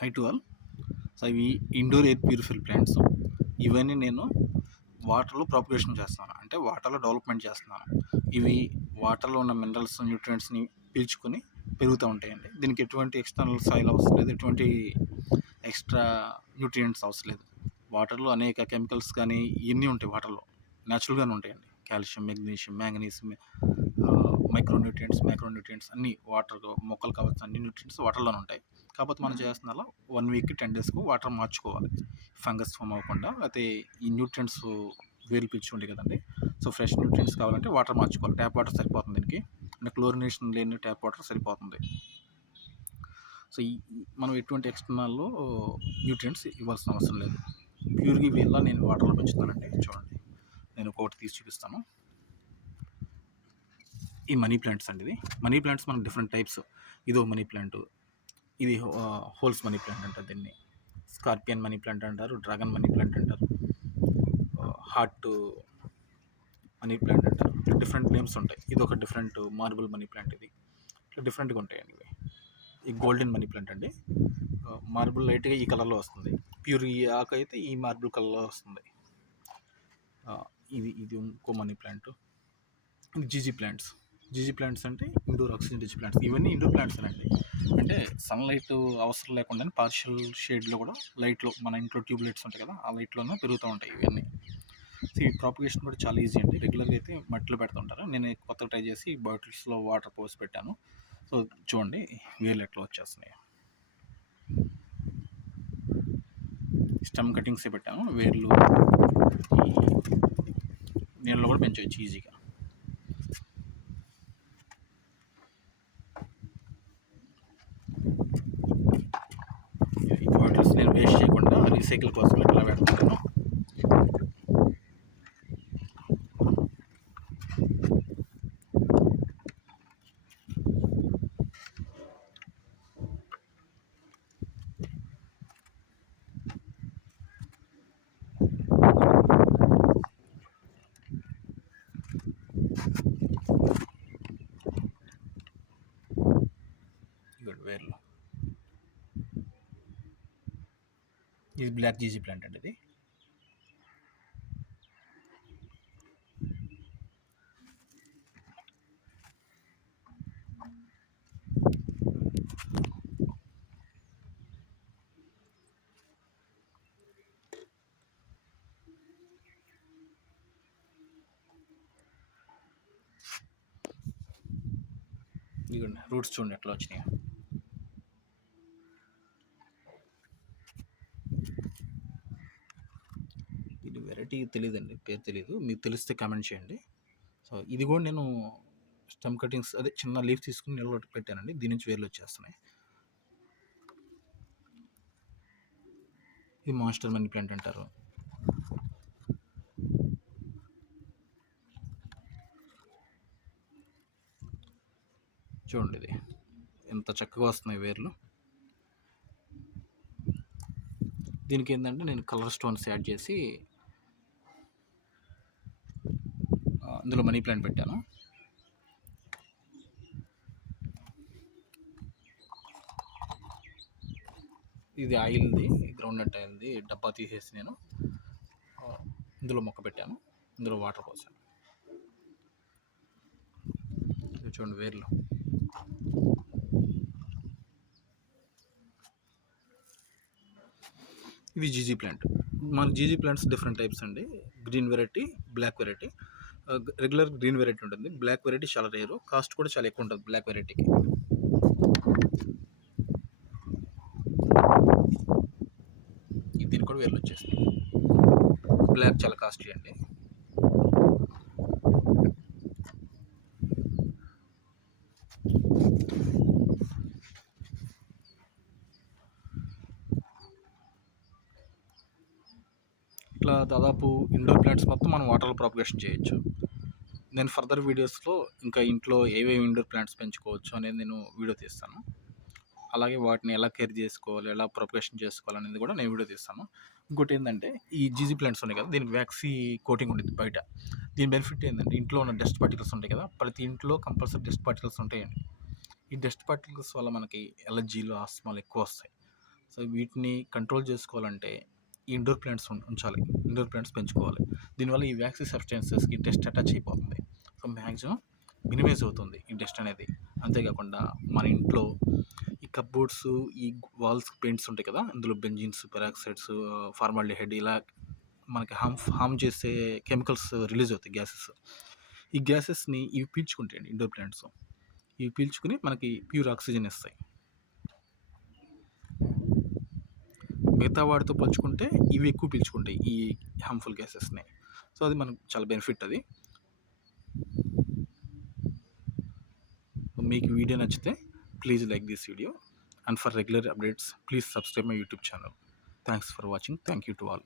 High to all. So ఇవి indoor air purifier plants. ఇవన్నీ నేను వాటర్లో ప్రాపగేషన్ చేస్తున్నాను, అంటే వాటర్లో డెవలప్మెంట్ చేస్తున్నాను. ఇవి వాటర్లో ఉన్న మినరల్స్, న్యూట్రియంట్స్ని పీల్చుకొని పెరుగుతూ ఉంటాయండి. దీనికి ఎటువంటి ఎక్స్టర్నల్ సాయిల్ అవసరం లేదు, ఎటువంటి ఎక్స్ట్రా న్యూట్రియంట్స్ అవసరం లేదు. వాటర్లో అనేక కెమికల్స్ కానీ ఇవన్నీ ఉంటాయి, వాటర్లో న్యాచురల్గానే ఉంటాయండి. కాల్షియం, మెగ్నీషియం, మ్యాంగనీస్, మైక్రోన్యూట్రియంట్స్ అన్నీ వాటర్లో మొక్కలు కావాల్సిన అన్ని న్యూట్రియంట్స్ వాటర్లోనే ఉంటాయి. కాకపోతే మనం చేస్తున్న 1 వీక్కి 10 డేస్కు వాటర్ మార్చుకోవాలి, ఫంగస్ ఫామ్ అవ్వకుండా. అయితే ఈ న్యూట్రియంట్స్ వేలు పీల్చుకుంటాయి కదండి, సో ఫ్రెష్ న్యూట్రియంట్స్ కావాలంటే వాటర్ మార్చుకోవాలి. ట్యాప్ వాటర్ సరిపోతుంది దీనికి, అంటే క్లోరినేషన్ లేని ట్యాప్ వాటర్ సరిపోతుంది. సో మనం ఎటువంటి ఎక్స్టర్నల్లో న్యూట్రియంట్స్ ఇవ్వాల్సిన అవసరం లేదు. ప్యూర్గా వీళ్ళ నేను వాటర్లో పెంచుతానండి. చూడండి, నేను ఒకటి తీసి చూపిస్తాను. ఈ మనీ ప్లాంట్స్ అండి. ఇది మనీ ప్లాంట్స్ మనకు డిఫరెంట్ టైప్స్. ఇదో మనీ ప్లాంట్, ఇది హోల్స్ మనీ ప్లాంట్ అంటారు, దీన్ని స్కార్పియన్ మనీ ప్లాంట్ అంటారు, డ్రాగన్ మనీ ప్లాంట్ అంటారు, హార్ట్ మనీ ప్లాంట్ అంటారు. డిఫరెంట్ నేమ్స్ ఉంటాయి. ఇది ఒక డిఫరెంట్ మార్బుల్ మనీ ప్లాంట్. ఇది ఇట్లా డిఫరెంట్గా ఉంటాయండి ఇవి. ఈ గోల్డెన్ మనీ ప్లాంట్ అండి, మార్బుల్ లైట్గా ఈ కలర్లో వస్తుంది. ప్యూర్ ఈ ఆకు అయితే ఈ మార్బుల్ కలర్లో వస్తుంది. ఇది ఇంకో మనీ ప్లాంట్. ఇది జీజీ ప్లాంట్స్ అంటే ఇండోర్ ఆక్సిజన్ రిచ్ ప్లాంట్స్. ఇవన్నీ ఇండోర్ ప్లాంట్స్ అండి, అంటే సన్లైట్ అవసరం లేకుండా పార్షియల్ షేడ్లో కూడా లైట్లో, మన ఇంట్లో ట్యూబ్ లైట్స్ ఉంటాయి కదా, ఆ లైట్లోనే పెరుగుతూ ఉంటాయి ఇవన్నీ. సో ఈ ప్రాపగేషన్ కూడా చాలా ఈజీ అండి. రెగ్యులర్గా అయితే మట్టిలో పెడుతుంటారు, నేను కొత్తగా ట్రై చేసి బాటిల్స్లో వాటర్ పోసి పెట్టాను. సో చూడండి వేర్లు ఎట్లా వచ్చేస్తున్నాయి. స్టెమ్ కటింగ్సే పెట్టాను, వేర్లు నీళ్ళలో కూడా పెంచవచ్చు ఈజీగా. ఈ బాటిల్స్ నేను వేస్ట్ చేయకుండా రీసైకిల్ కోసం ఇట్లా పెడుతున్నాను. వేర్లు. ఇది బ్లాక్ జీజీ ప్లాంట్ అండి. ఇది ఇదిగోండి రూట్స్ చూడండి ఎట్లా వచ్చినాయి. ఇది వెరైటీ తెలియదండి, పేరు తెలియదు, మీకు తెలిస్తే కామెంట్ చేయండి. సో ఇది కూడా నేను స్టెమ్ కటింగ్స్, అదే చిన్న లీఫ్ తీసుకుని నిల్వ పెట్టానండి, దీని నుంచి వేర్లు వచ్చేస్తున్నాయి. ఇది మాన్స్టర్ మనీ ప్లాంట్ అంటారు. చూడండి ఇది ఎంత చక్కగా వస్తున్నాయి వేర్లు. దీనికి ఏంటంటే నేను కలర్ స్టోన్స్ యాడ్ చేసి అందులో మనీ ప్లాంట్ పెట్టాను. ఇది ఆయిల్ది, గ్రౌండ్నట్ ఆయిల్ది డబ్బా తీసేసి నేను ఇందులో మొక్క పెట్టాను, ఇందులో వాటర్ పోసాను. చూడండి వేర్లు. ఇది జీజీ ప్లాంట్. మన జీజీ ప్లాంట్స్ డిఫరెంట్ టైప్స్ అండి. Green variety, black variety. Regular green variety ఉంటుంది, బ్లాక్ వెరైటీ చాలా రేరు, కాస్ట్ కూడా చాలా ఎక్కువ ఉంటుంది బ్లాక్ వెరైటీకి. దీనికి కూడా వేర్లు వచ్చేస్తాయి. బ్లాక్ చాలా కాస్ట్లీ అండి. ఇట్లా దాదాపు ఇండోర్ ప్లాంట్స్ మొత్తం మనం వాటర్లో ప్రాపగేషన్ చేయొచ్చు. నేను ఫర్దర్ వీడియోస్లో ఇంకా ఇంట్లో ఏవేవి ఇండోర్ ప్లాంట్స్ పెంచుకోవచ్చు అనేది నేను వీడియో తీస్తాను. అలాగే వాటిని ఎలా కేర్ చేసుకోవాలి, ఎలా ప్రొపగేషన్ చేసుకోవాలనేది కూడా నేను వీడియో తీస్తాను. ఇంకోటి ఏంటంటే ఈ జీజీ ప్లాంట్స్ ఉన్నాయి కదా, దీనికి వ్యాక్సీ కోటింగ్ ఉంటుంది బయట. దీని బెనిఫిట్ ఏంటంటే ఇంట్లో ఉన్న డస్ట్ పార్టికల్స్ ఉంటాయి కదా, ప్రతి ఇంట్లో కంపల్సరీ డస్ట్ పార్టికల్స్ ఉంటాయండి. ఈ డస్ట్ పార్టికల్స్ వల్ల మనకి ఎలర్జీలు, ఆస్మాలు ఎక్కువ వస్తాయి. సో వీటిని కంట్రోల్ చేసుకోవాలంటే ఇండోర్ ప్లాంట్స్ ఉంచాలి. ఇండోర్ ప్లాంట్స్ పెంచుకోవాలి. దీనివల్ల ఈ వ్యాక్సి సబ్స్టెన్సెస్‌కి డస్ట్ అటాచ్ అయిపోతుంది. సో మ్యాక్సిమం మినిమైజ్ అవుతుంది ఈ డస్ట్ అనేది. అంతేకాకుండా మన ఇంట్లో ఈ కప్‌బోర్డ్స్, ఈ వాల్స్ పెయింట్స్ ఉంటాయి కదా! ఇందులో బెంజీన్స్, పెరాక్సైడ్స్, ఫార్మాల్డిహైడ్ ఇలా మనకి హార్మ్ చేసే కెమికల్స్ రిలీజ్ అవుతాయి గ్యాసెస్. ఈ గ్యాసెస్‌ని ఇవి పీల్చుకుంటాయండి ఇండోర్ ప్లాంట్స్. ఇవి పీల్చుకొని మనకి ప్యూర్ ఆక్సిజన్ ఇస్తాయి. మిగతా వాటితో పోల్చుకుంటే ఇవి ఎక్కువ పీల్చుకుంటాయి ఈ హార్మ్‌ఫుల్ గ్యాసెస్‌ని. సో అది మనకు చాలా బెనిఫిట్ అది. మీకు వీడియో నచ్చితే please like this video, and for regular updates please subscribe my YouTube channel. Thanks for watching. Thank you to all.